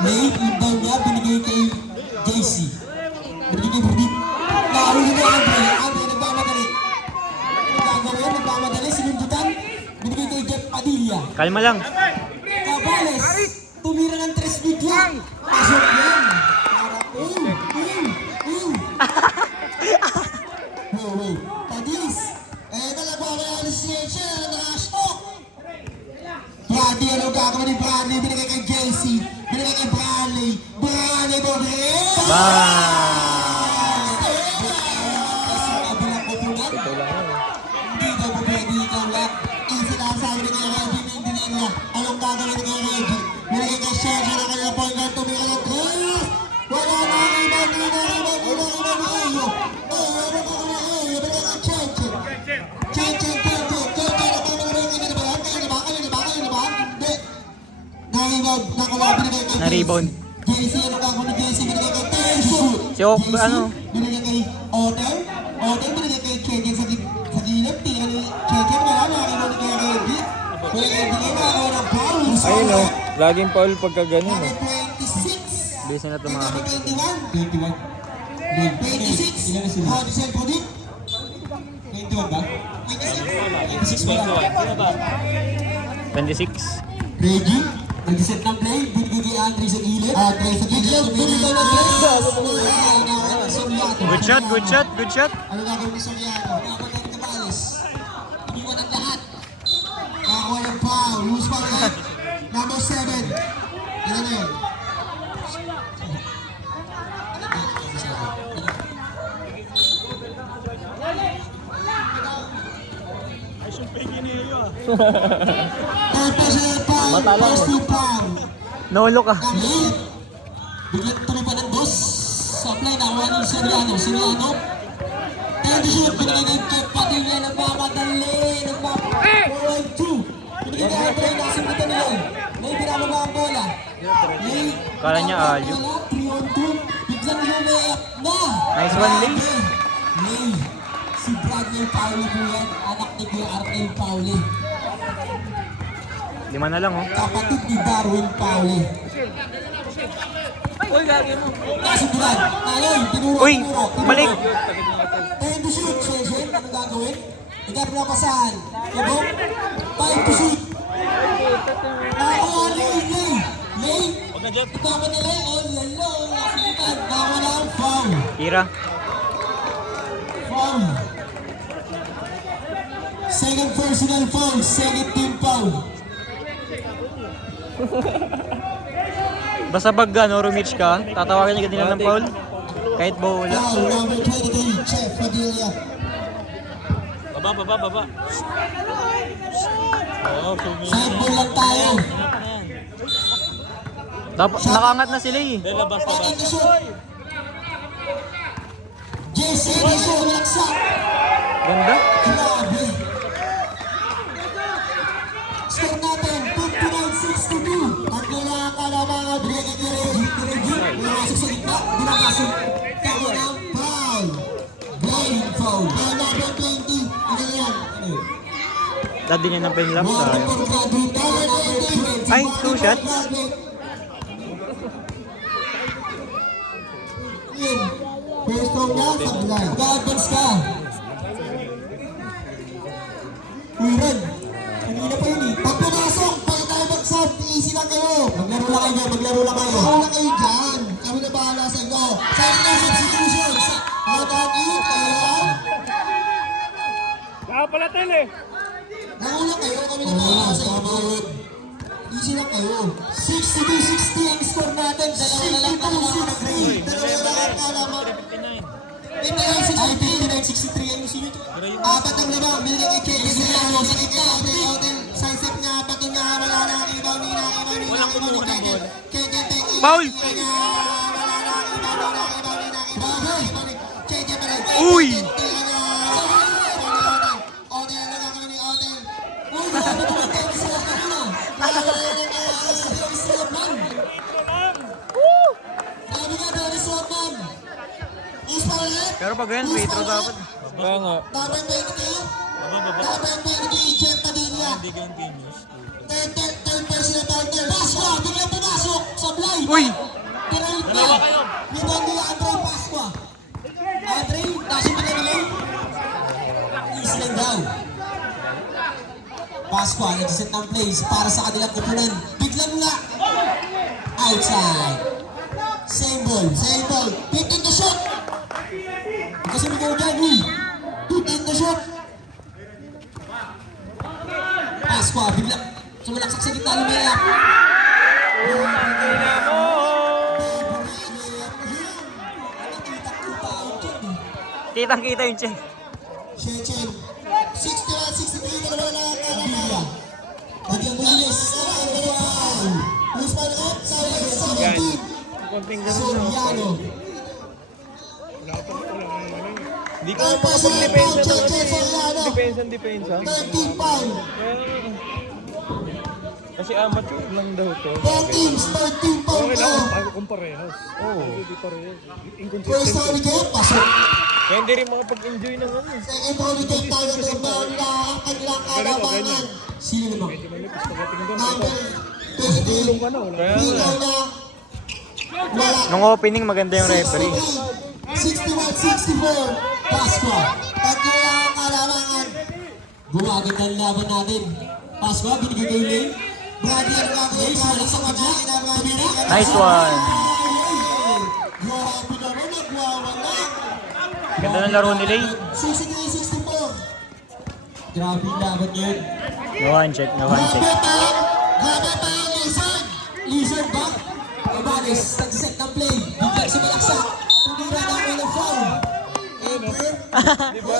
Late, inbound niya, binigay kay JC. Binigay kay Burdit. Nahuli na Andre. Andre, nagmamadali. Nagagawin, nagmamadali, sinundutan. Binigay kay Jeff Padilla. Kalma lang. Cabales, tumira ng 3 video. Pasok yan. Para, Wait. Padis. Talaga wala na siya na nakastok. Brady, ano gagawin ni Bradley? Binigay kay JC. Binigay kay Bradley. Bradley, kasi kabilang ko po na. Hindi daw po pwede ikaw lang. Ang sinasabi ni kay Reggie, hindi nila. Anong gagawin ni kay Reggie? Binigay kay Sergio na kanya point guard. Tumira ng 3. Wala na ang iba. Na-rebound. JC, ano ka ako ni JC? Binigay kay Tensu. Si Ok, ano? Binigay kay Oden. Oden, binigay kay Chechen sa gilip. Tira ni Chechen. Wala na. Nakakita ni kay Reggie. Binigay na ako ng foul. Ayun o, laging foul pagka ganun o. 26. Bilis na tumahak. 21. 26. Ilan na sila? Hodgson Pudik. 21 ba? 26 ba? 26. Reggie. Nag-set ng play, binigay kay Andre sa gilid. Andre sa gilid, binigay na play. Good shot. Ano gagawin ni Soriano? Nakakuha ng Cabales. Iniwan ang lahat. Nakakuha ng foul. Loose foul yan. Number 7. Ilan na yun? Matalang. Nolo ka. Bigyan tuloy pa ng dos. Supply na wala ng Soriano. Soriano. And shoot. Binigay kay Padilla. Nagmamadali. 4-2. Binigay kay Andre. Nakasimputan nila. May binababa ang bola. Kala niya ayo. 3-on-2. Bigyan lumayap na. Nice one, Lee. Si Bradley Pauli po yan. Anak ni Kuya Arnel Pauli. 5 na lang oh. Kapatid ni Darwin Pauli. Uy, lagi mo. Kasunduran. Ngayon, tinuro. Uy, balik. Time to shoot, Session. Anong gagawin? Hindi na pasahan. Labong. Time to shoot. Nakakuha Lay. Itawa nila. Oh, lalo. Nakasunduran. Nakakuha ang foul. Tira. Foul. Second personal foul. Second team foul. Basta pag rumich ka, tatawagan niya nila ng foul. Kahit bola. Foul number 23, Jeff Padilla. Baba. Sample lang tayo. Nakangat na sila eh. Labas. Paking to shoot. JC, Rizzo, malaksak. Ganda. Grabe. Score natin, 59-62. Ang kailangan ka na mga Reggie. Pumasok sa gitna, binakasok. Tayo ng foul. Blame foul. Foul number 20. Ano yan? Dati niya ng penlam Water tayo. for graduate. Foul number 20. Ay, 2 shots. Yun. First round na, sablay. Gagans ka. Iran. Kanina pa yun eh. Pag pumasok, pag tayo mag-sub, easy lang kayo. Maglaro lang kayo. Maglaro lang kayo dyan. Kami na bahala sa inyo. Sa inyo substitutions. Matagi, kayo lang. Pala tele. Nakulang kayo, kami na bahala sa inyo. Easy lang kayo. 62-60 ang score natin. Dalawa na lang nag-3. Dalawa na lang kalaman. 59-63 ang usin nyo. Apat ang lamang. Binigay kay Chelsea Soriano. Sa gitna. Hotel. Sunset nga. Pati nga. Wala na. Ibaw nila. Foul! Uy! Pero pag ganyan, free throw dapat. Kaya nga. Dapat 23, Jeff Padilla. 10 personal foul. Biglang pumasok sa block. Ay! Uy! Pinalik na! Rebound nila Andre Pasqua. Andre, nasa pa na nila. Easy lang daw. Pasqua, nag-set ng plays para sa kanilang kupunan. Biglang nga! Outside. Same ball, same ball. Pit in the shot! Kasi may go dyan, uy! Pit in the shot! Pasqua, biglang sumalaksak sa gitna, lumayap. Kitang-kita yung check. Shechen, 61-63 na naman ang Abila. Bagyang Bulis, Luis Manuel, 17. Konting ganun na. Soriano. Hindi ko pag-depensa ng depensa. 13 pound. Kasi amateur lang daw to. 4 teams, 13 pound. Okay lang kung parehas. Oo. Hindi parehas. First Inconsistent. round again, pasok. Kaya hindi rin makapag-enjoy ng ano. Second round again, tayo ng mga kanilang kalabangan. Sino naman? Malipis pagdating doon. Number Tulong 23. ka na. Wala. Kaya Ikaw na. Wala. Nung opening, maganda yung referee. 61-64. Pasqua. Tatlo lang ang kalamangan. Gumagit ang laban natin. Pasqua, binigay kayo lane. Brady, ano gagawin? Brady sa pagkain na Brady. Nice one. Grabe naman, nagwawala. Ganda ng laro ni Lay. 63-64. Grabe yung laban yun. No one check, no one check. Grabe pa yung Lizard. Lizard ba? Cabanes, nag-set ng play. Biglang sumalaksak. Tumira na ako ng foul. Ever? Diba?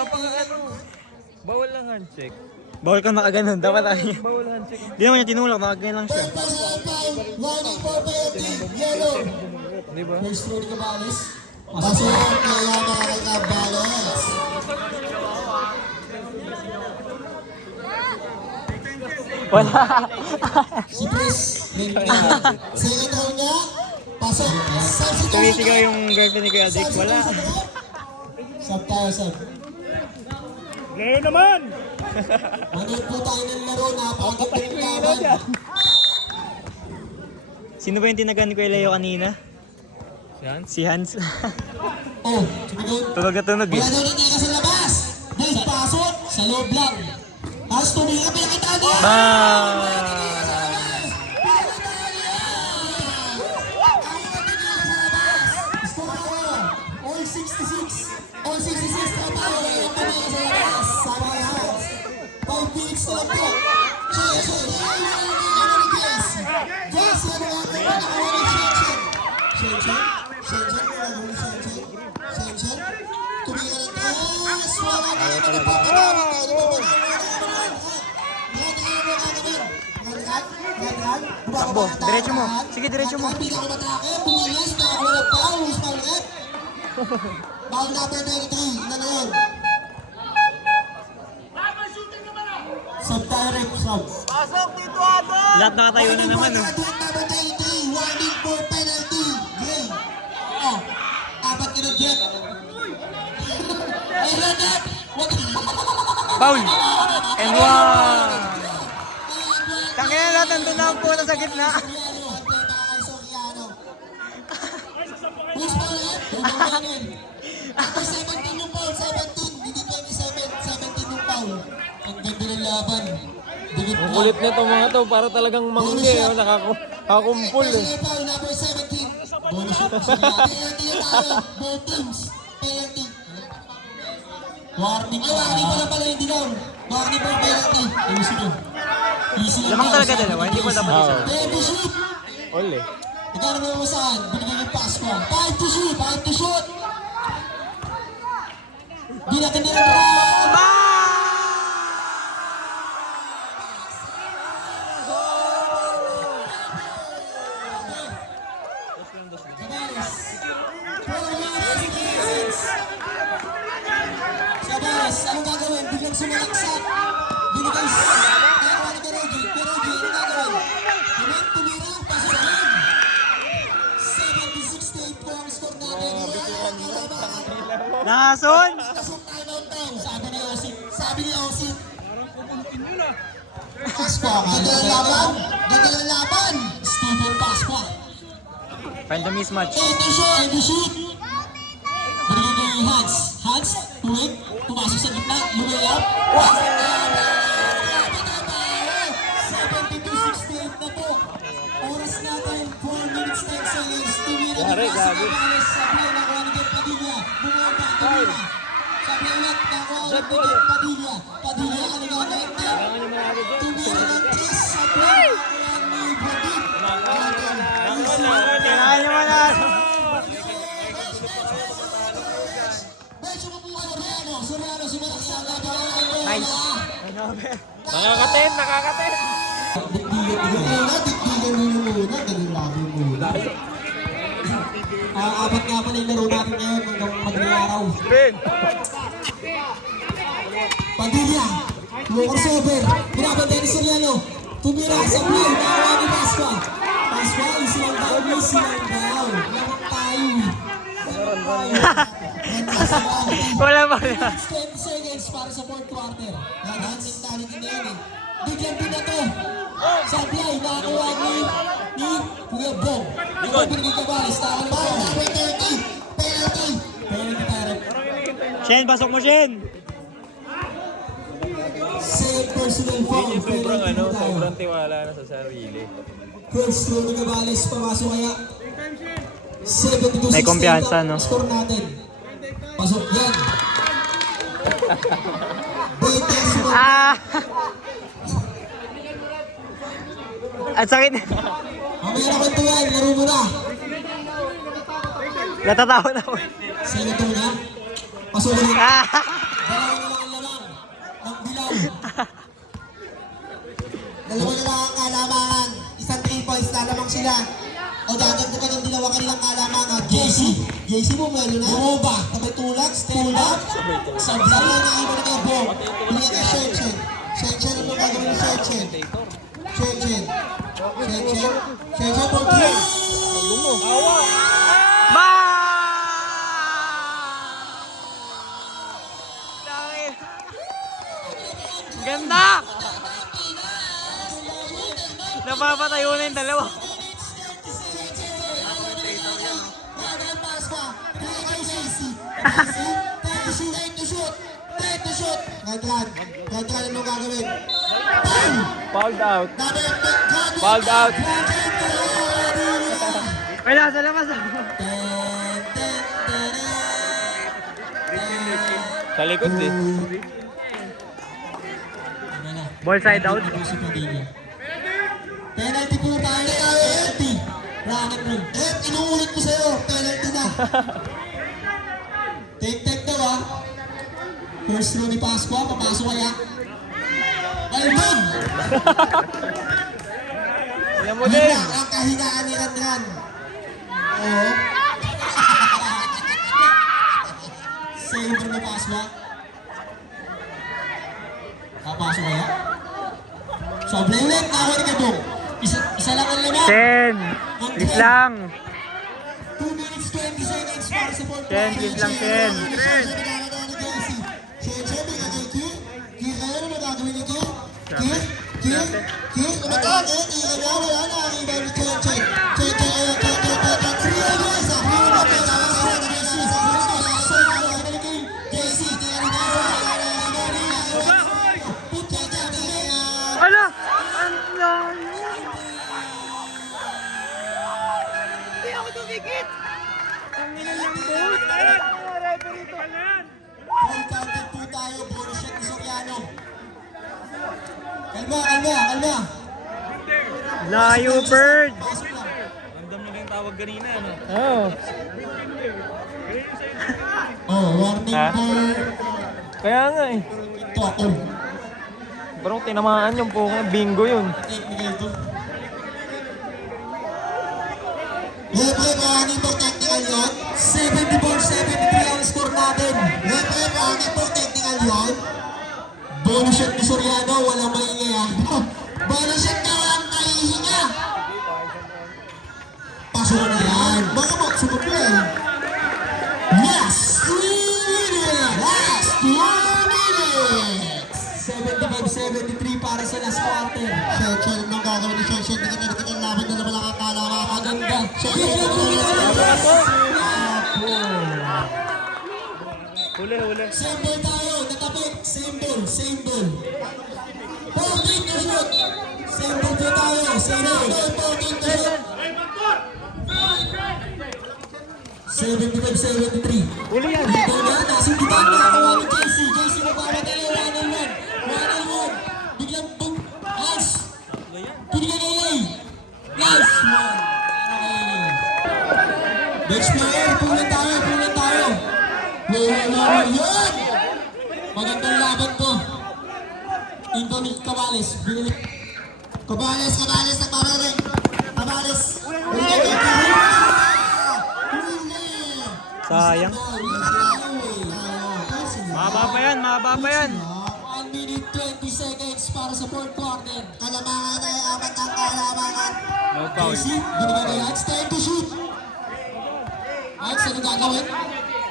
Kapag ano, bawal lang handshake. Bawal kang makaganon. Dapat ay. Bawal handshake. Di naman niya tinulak. Nakaganon lang siya. Warning for penalty. Yellow. Diba? First throw ni Cabanes. Pasok kaya mga Cabanes. Wala. Si Chris. Second round niya. Pasok. Substitution. Tumisigaw yung girlfriend ni Kuya Dick. Wala. Sub tayo, sub. Ngayon naman! Manood po tayo ng laro. Napakagandang laban. Sino ba yung tinagan ni Kuya Leo kanina? Yan. Si Hans. Oh, sumigaw. Tunog na tunog eh. Wala daw niteka sa labas. Boys, pasok. Sa loob lang. Tapos tumira, pinakita niya. Ba! All 66. All 66 na tayo. Tumira sa labas. Sama na Hans. 5 minutes na lang po. Chechen. Jesse, ano nga kung nakakuha ng Chechen? Chechen? Chechen? Chechen? Tumira ng taas. Wala na ipapagawa. Takbo, diretso mo. Sige, diretso mo. Bawal number 23, na yun. Sub tayo rin, sub. Lahat nakatayo na naman oh. Number 23, warning for penalty. Gray. Oh, apat ka na jet. Ay, Renet! Foul! And one! Tangina na, nandun na ang puta sa gitna. Push pa ulit. Bumawanin. After 17 yung foul. 17. Hindi 27. 17 yung foul. Ang ganda ng laban. Digit Ang lang. kulit nito mga to, para talagang mangge. Oh, nakakumpul eh. First foul, number 17. Bonus shot. Penalty na tayo. Both teams. Penalty. Warning. Ay, warning pala hindi down. Warning for penalty. Ayusin nyo. Easy lang. Lamang talaga dalawa, hindi pa dapat isa. Baby shoot. All eh. Ikaw naman mo saan? Binigay yung pass ko. 5 to shoot! 5 to shoot! Binakan nila ng round! Sabas, anong gagawin? Biglang sumalaksak. Binigay sa... Kaya ni Keroji. Keroji, anong gagawin? Tumira, pasahin. 76-8 po ang score natin. Nason! Pasok tayo downtown. Sabi ni Osit. Pasqua, ganda ng laban. Ganda ng laban. Stephen Pasqua. Find the mismatch. And the shoot. Binigay kay Hans. Hans, tuwing. Pumasok sa gitna. Lumay up. 72-68 na po. Oras natin, 4 minutes 10 seconds. Tumira Yari, ni Pastor gago. Morales sa play ng Juanigat Padilla. Bumaba, tumira. Sa play ulit ng Juanigat Padilla. Padilla, aligaga. Tumira ng 3 sa play ng Juanigat. Kailangan nyo manalo. Medyo kapuha Soriano. Soriano, sumatak sa laban. Nice. Nakakaten, nakakaten. Dikdigan muna. Ganun lagi muna. Apat nga pala yung laro natin ngayon hanggang madaling araw. Padilla, low crossover, binabanday ni Soriano, tumira sa play, nakawa ni Pasqua. Pasqua, isilang down, isilang down. Lamang tayo. Wala ba yan? 10 seconds para sa fourth quarter. Nandang mentality na yan eh. Bigyan din na to. Sa play, nakakuha ni Kuya Bong. Ikaw binigay ka ba? Listahan mo. Penalty. Penalty tayo. Shen, pasok mo, Shen. Save personal foul. Sobrang Penalty tayo. sobrang tiwala na sa sarili. First throw ni Gabales, pamasok kaya. 72-68 May kumpiyansa, no? Score natin. Pasok yan. Betes mo. Ah! At sakit. Mamaya na kwentuhan, laro mo na. Natatawa na ako. Sino ito niya? Pasok ulit. Ah! Dalawa na lang ang lamang. Ng bilaw. Dalawa na lang ang kalamangan. Isang 3 points na lamang sila. O dadagdagan ng dalawa kanilang kalamangan. JC mo meron na. Bumoba. Sabay tulak. Tulak. Sabay na iba na kay Bong. Bili ka Shenchen. Shenchen ano gagawin ni Shenchen? Shenchen. Shenchen for 3. Ba! Dangin. Ganda! Napapatayo na yung dalawa. Gagawin ano gagawin? Bam! Fouled out. Fouled Fouled out. Wala, sa labas. Sa likod eh. Ball side out. Penalty po tayo. Penalty. Rocket room. Inuulit ko sa'yo. Penalty na. Take daw ah. First throw ni Pasqua. Papasok kaya. Alvin! Alam mo din. Ang kahinaan ni Randran. Oo. Saver ni Pasqua. Papasok kaya. So, play ulit. Ako ni Kabong. Isa lang ang lamang. Shen, please lang. 2 minutes 20 seconds para sa fourth Ken, please lang, Ken. Ala! Ano? Hindi ako tumikit! Ang nilalang ball! Referee to! Full counted po tayo, bonus shot ni Soriano. Kalma. Layo, bird! Pasok lang. Ramdam nyo na yung tawag kanina, ano? Oh. Warning Ha? for Kaya nga eh. Toko. Parang tinamaan yung punga. Bingo yun. Technical to. Libre, maraming po technical yun. 74-73 ang score natin. Libre, maraming po technical yun. Bonus shot ni Soriano, walang maingay ah. Bonus shot na walang kahihinga. Pasok na yan. Baka magsumot mo eh. Last 2 minutes! 75-73 para para sa last quarter. Shell nang gagawin ni Shell. Hindi ka na laban na naman ang akala ka. Maganda. Huli. Symbol tayo, nakapit. Symbol. 14 na shoot. Symbol po tayo. Symbol. 14 na shoot. 75-73. Huli yan. Dito na, nasindihan na ako ni JC. JC magpapadali, 1-on-1. Biglang boom. Nice. Pinigyan kay Lay. Nice one. Bench player, pulan tayo. Yan. Magandang laban po. Incoming Cabales. Binili. Cabales, nagpaparing. Cabales. Sayang. Mahaba pa yan. 1 minute 20 seconds para sa fourth quarter. Kalamangan ay apat ang kalamangan. No foul. JC, binigyan kay Hans. Time to shoot. Hans, ano gagawin?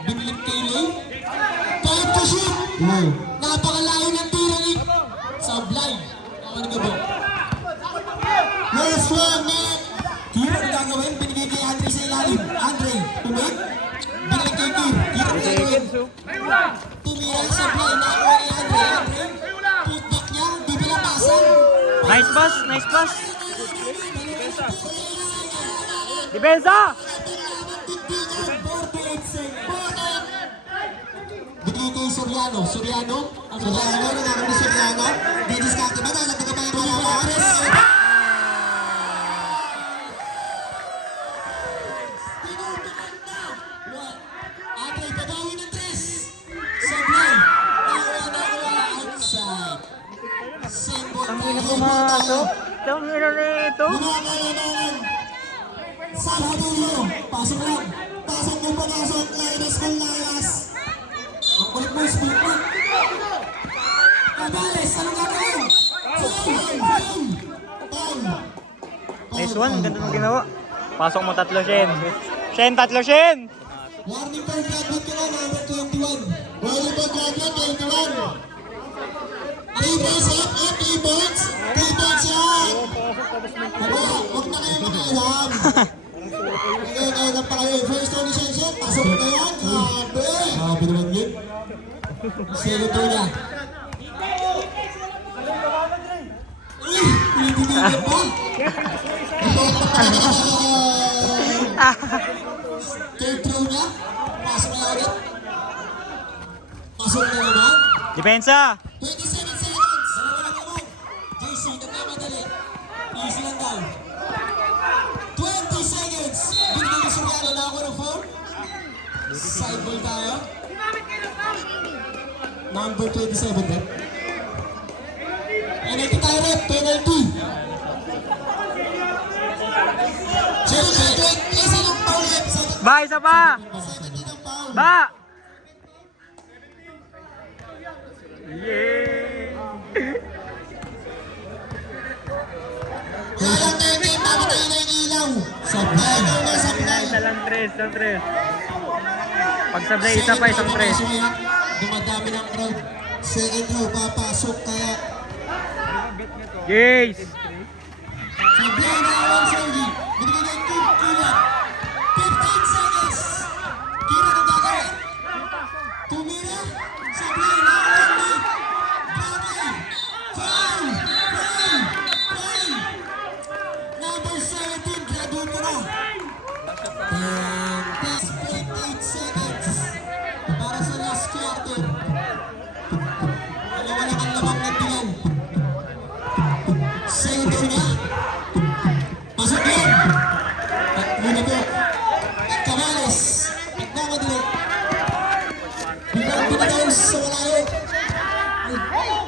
Binilig kay Lay. Time to shoot. Napakalayo ng tira ni Sablay. Ano nga ba? Last one, man. Kira, ano gagawin? Binigay kay Andre sa ilalim. Andre, tumit. Binilig kay Kir. Kira, ano gagawin? Tumira sa Sablay. Nakakuha ni Andre. Putback niya. Di pinapasan. Nice pass. Depensa! 48 seconds. Binigay kay Soriano. Soriano, Nagkaroon ni Soriano. Didiskarte ba? Nalagdagan pa yung kalamangan. Andre, pabawi ng 3. Sablay. Nakuha outside. Symbol tayo. Tangina na ito. Salvador, pasok lang. Pasok ng panasok. Lainas kung lainas. Ang kulit mo, split mo. Cabales, anong gagawin? Foul. Nice one, ganda ng ginawa. Pasok mo 3, Shen. Shen, 3, Shen! Warning for graduate ka na, number 21. Wali pa graduate, 21. 3 points up, 3 points. 3 points up. Huwag na kayo makialam. Ngayon lang pa kayo. First one ni Shen. Pasok na yan. Grabe. Sabi naman yun. Senator niya. Uy! Pinititigil pa! Third throw niya. Pasok na ulit. Pasok na naman. Depensa! 27 seconds. Dalawa na naman. JC, nagkamadali. Easy lang daw. 20 seconds. Binigay ni Soriano na ako ng 4. Side ball tayo. Number 27, rep. NIT tayo, rep. Penalty. Check. Isa ng foul, rep. Ba, isa pa! 17 ng foul. Ba! Yeah! Wala lang tayo game. Pamatay na yung ilaw. Sablay. Ikaw na sablay. Isa lang 3. Pag sablay, isa pa, isang 3. Dumadami ng crowd. Second row, papasok kaya. Yes! Sablay na awang Sergi. Binigay ng Kim Kilat. 15 seconds. Kira na gagawin. Tumira. Sablay na awang Nick. Bagay. Foul. Number 17. Graduate ka na. 8 seconds. Para sa last quarter. Dalawa lang ang lamang ng tiyan. Center niya. Pasok yan. Tatlo na po. Cabales. Nagmamadali. Bilang binagaw sa walayo. Ay.